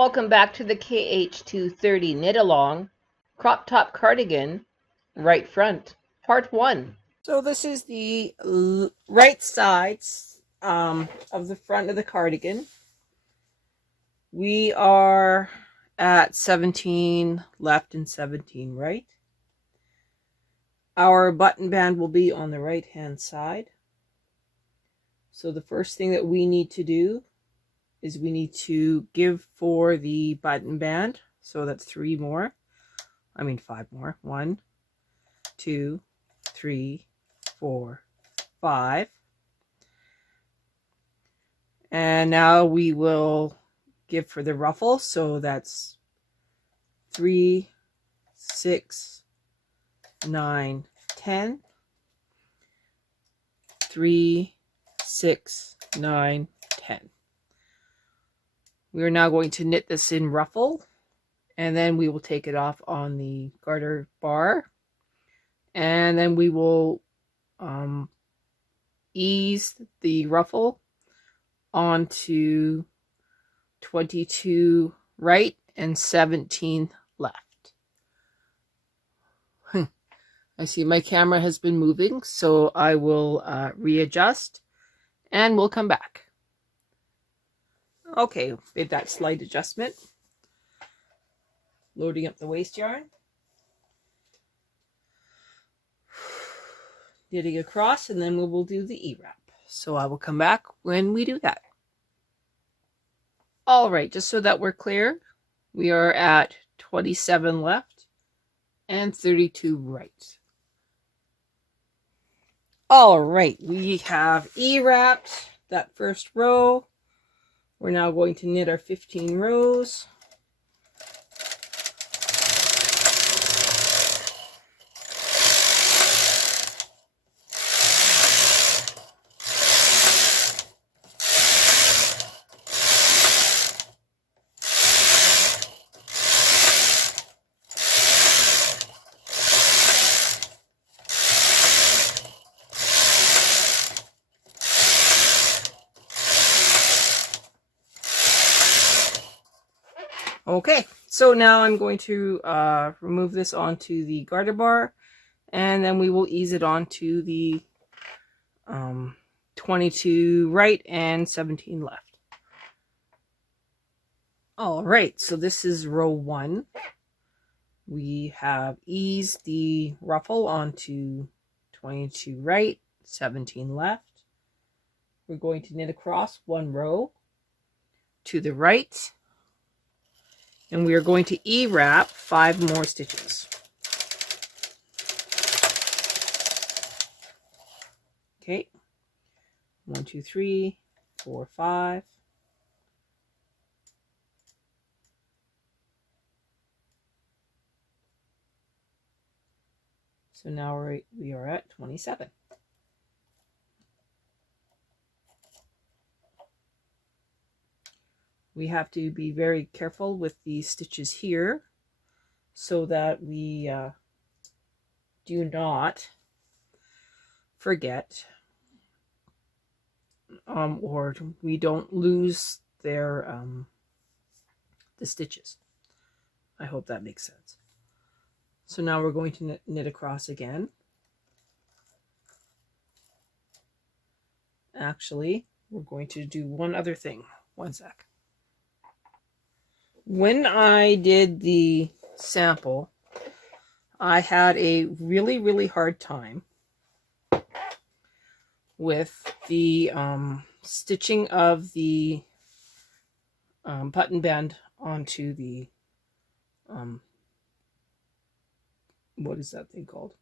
Welcome back to the KH230 Knit Along Crop Top Cardigan Right Front, Part 1. So this is the right sides of the front of the cardigan. We are at 17 left and 17 right. Our button band will be on the right hand side. So the first thing that we need to do is we need to give for the button band. So that's 5 more. 1, 2, 3, 4, 5. And now we will give for the ruffle. So that's 3, 6, 9, 10. 3, 6, 9, 10. We are now going to knit this in ruffle, and then we will take it off on the garter bar, and then we will ease the ruffle onto 22 right and 17 left. I see my camera has been moving, so I will readjust and we'll come back. Okay, did that slight adjustment. Loading up the waste yarn. Knitting across, and then we will do the E-wrap. So I will come back when we do that. All right, just so that we're clear, we are at 27 left and 32 right. All right, we have E-wrapped that first row. We're now going to knit our 15 rows. Okay, so now I'm going to remove this onto the garter bar, and then we will ease it onto the 22 right and 17 left. All right, so this is row 1. We have eased the ruffle onto 22 right, 17 left. We're going to knit across 1 row to the right. And we are going to E-wrap 5 more stitches. Okay, 1, 2, 3, 4, 5. So now we are at 27. We have to be very careful with these stitches here so that we do not forget or we don't lose their the stitches. I hope that makes sense. So now we're going to knit across again. Actually, we're going to do one other thing. One sec. When I did the sample, I had a really hard time with the stitching of the button band onto the what is that thing called?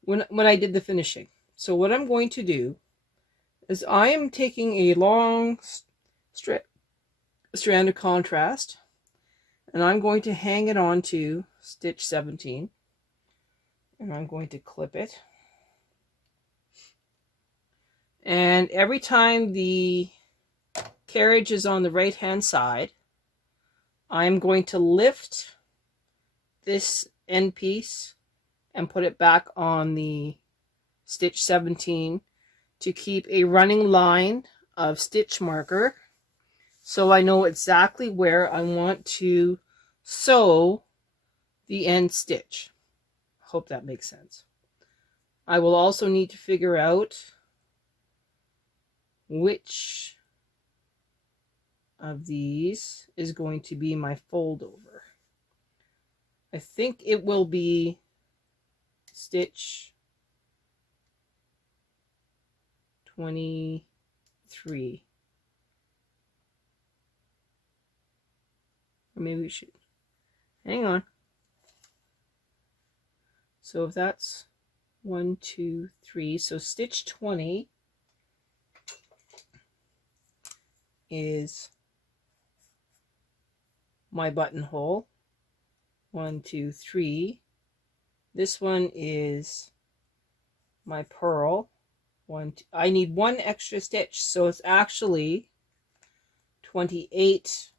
When I did the finishing. So what I'm going to do is I am taking a long strand of contrast, and I'm going to hang it onto stitch 17, and I'm going to clip it. And every time the carriage is on the right hand side, I'm going to lift this end piece and put it back on the stitch 17 to keep a running line of stitch marker so I know exactly where I want to sew the end stitch. Hope that makes sense. I will also need to figure out which of these is going to be my fold over. I think it will be stitch 23. Or maybe we should hang on. So if that's 1, 2, 3, so stitch 20 is my buttonhole. 1, 2, 3. This one is my purl. I need one extra stitch, so it's actually 28,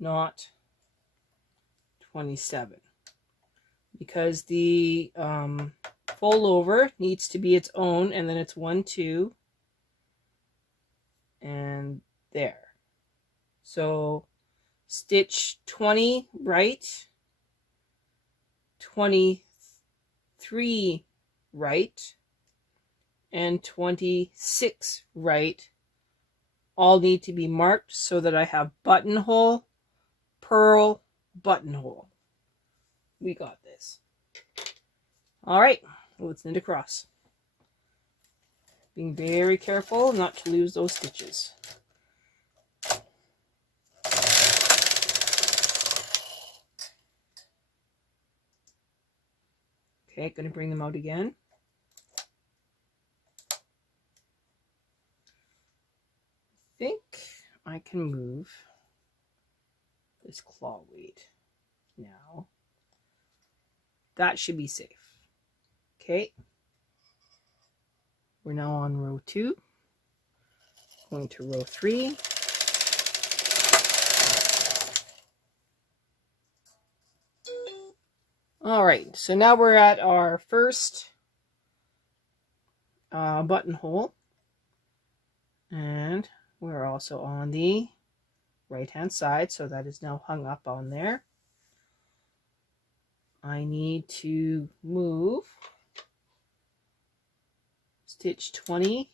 not 27, because the fold over needs to be its own, and then it's 1, 2, and there. So stitch 20 right, 23 right, and 26 right all need to be marked so that I have buttonhole, purl, buttonhole. We got this. All right, let's knit across. Being very careful not to lose those stitches. Okay, going to bring them out again. I think I can move this claw weight now. That should be safe. Okay, we're now on row 2. Going to row 3. All right, so now we're at our first buttonhole, and we're also on the right hand side, so that is now hung up on there. I need to move stitch 20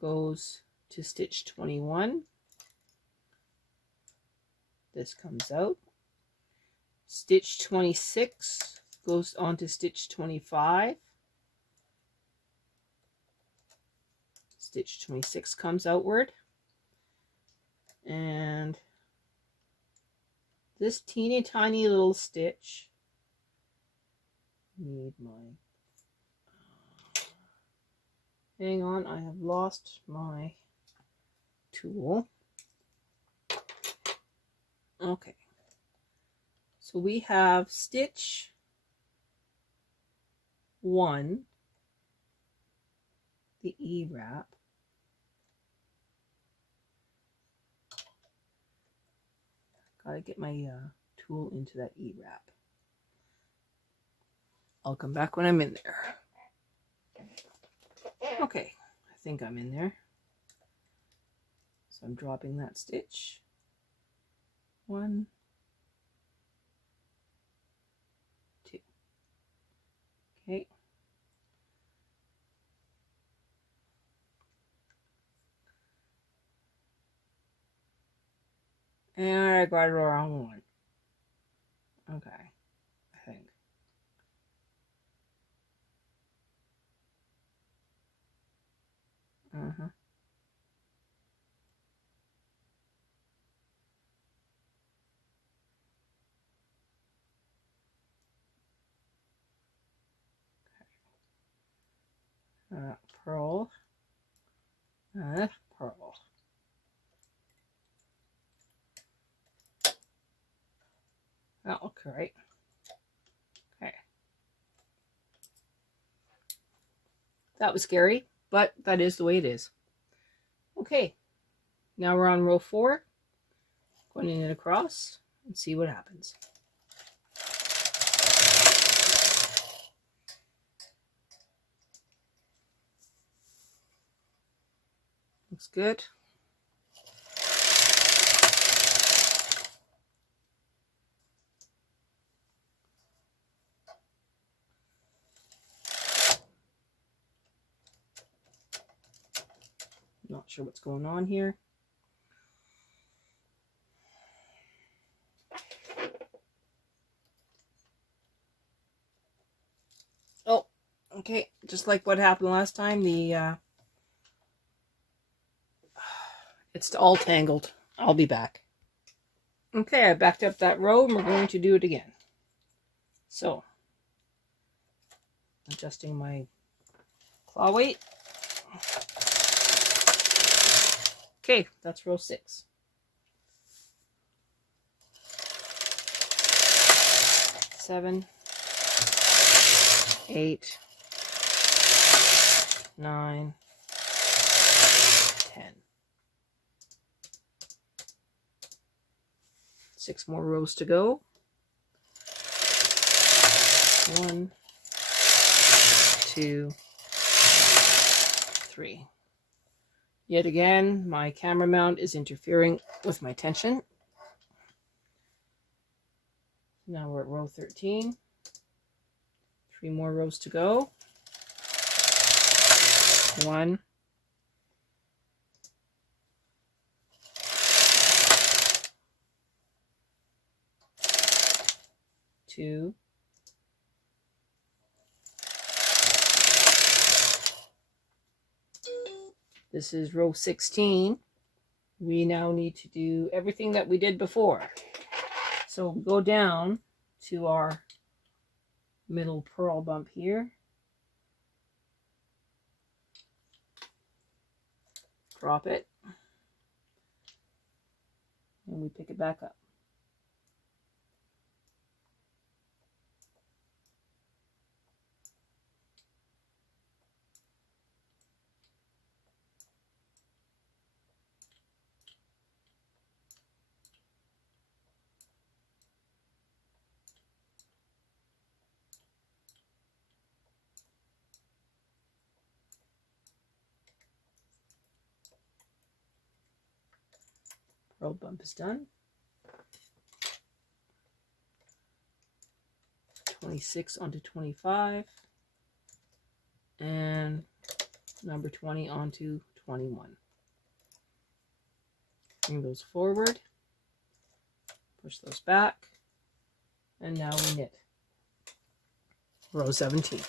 goes to stitch 21. This comes out. Stitch 26 goes on to stitch 25. Stitch 26 comes outward. And this teeny tiny little stitch, need my, hang on, I have lost my tool. Okay, so we have stitch 1, the E wrap. Gotta get my tool into that E wrap. I'll come back when I'm in there. Okay, I think I'm in there. So I'm dropping that stitch. 1, 2. Okay. And I got it around 1. Okay, I think. Purl, purl. That looks right. Okay. That was scary, but that is the way it is. Okay, now we're on row 4. Going to knit across and see what happens. Looks good. Not sure what's going on here. Oh, okay. Just like what happened last time, it's all tangled. I'll be back. Okay, I backed up that row and we're going to do it again. So, adjusting my claw weight. Okay, that's row 6. 7, 8, 9, 10. 6 more rows to go. 1, 2, 3. Yet again, my camera mount is interfering with my tension. Now we're at row 13. 3 more rows to go. 1, 2, 3. This is row 16. We now need to do everything that we did before. So we go down to our middle purl bump here. Drop it. And we pick it back up. Purl bump is done. 26 onto 25. And number 20 onto 21. Bring those forward. Push those back. And now we knit. Row 17.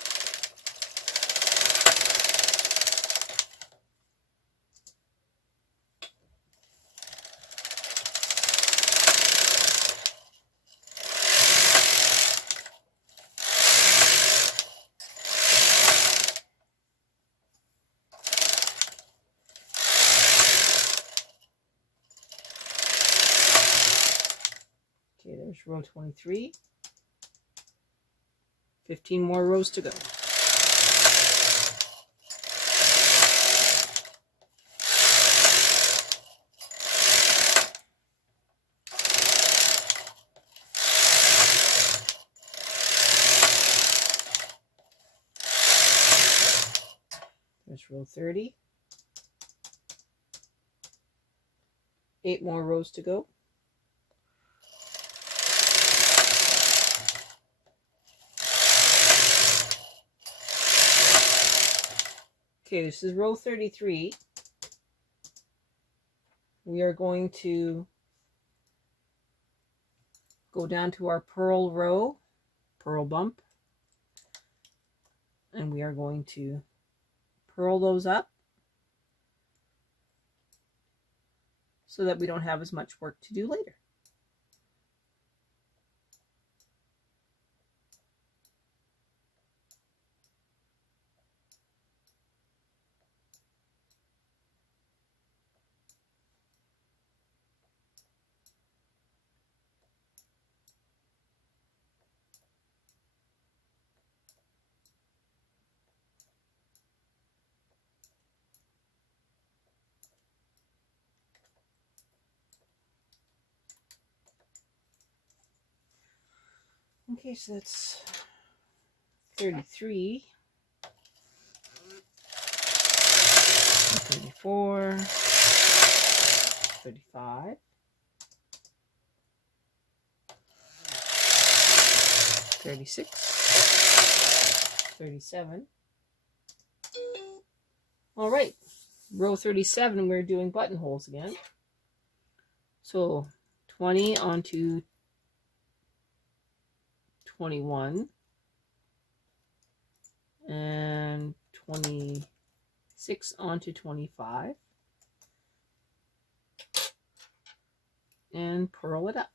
Okay, there's row 23. 15 more rows to go. There's row 30. 8 more rows to go. Okay, this is row 33. We are going to go down to our purl row, purl bump, and we are going to purl those up so that we don't have as much work to do later. Okay, so that's 33, 34, 35, 36, 37. All right, row 37, we're doing buttonholes again. So 20 onto 21 and 26 onto 25 and purl it up.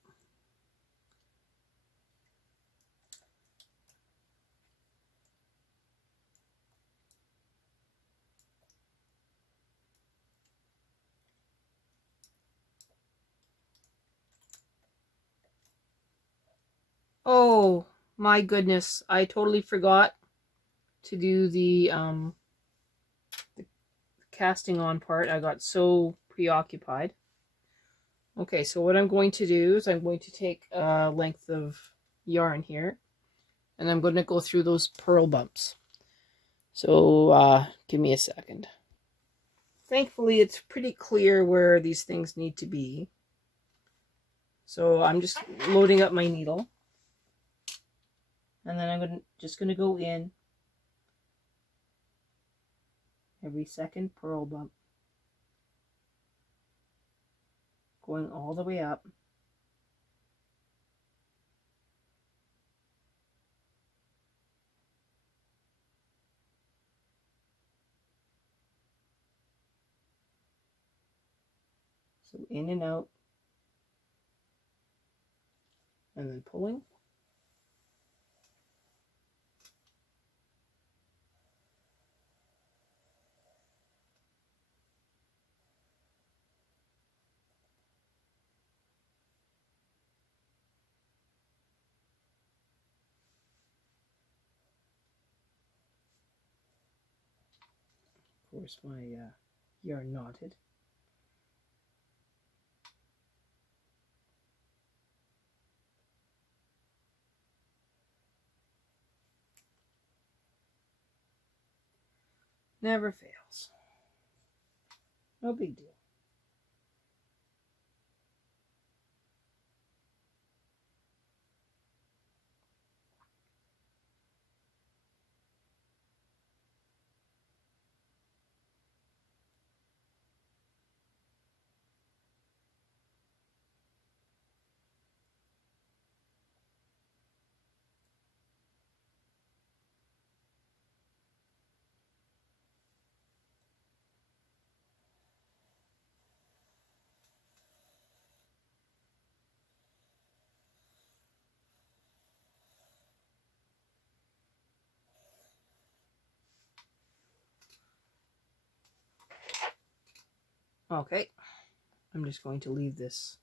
Oh my goodness, I totally forgot to do the casting on part. I got so preoccupied. Okay, so what I'm going to do is I'm going to take a length of yarn here, and I'm going to go through those purl bumps. So give me a second. Thankfully, it's pretty clear where these things need to be. So I'm just loading up my needle. And then I'm just going to go in every second purl bump, going all the way up. So in and out, and then pulling. Of course, my yarn knotted. Never fails. No big deal. Okay, I'm just going to leave this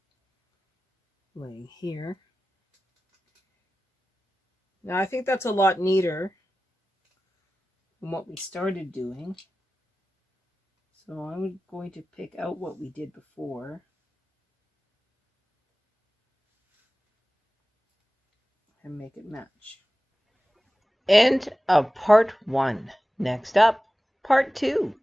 laying here. Now I think that's a lot neater than what we started doing. So I'm going to pick out what we did before and make it match. End of part 1. Next up, part 2.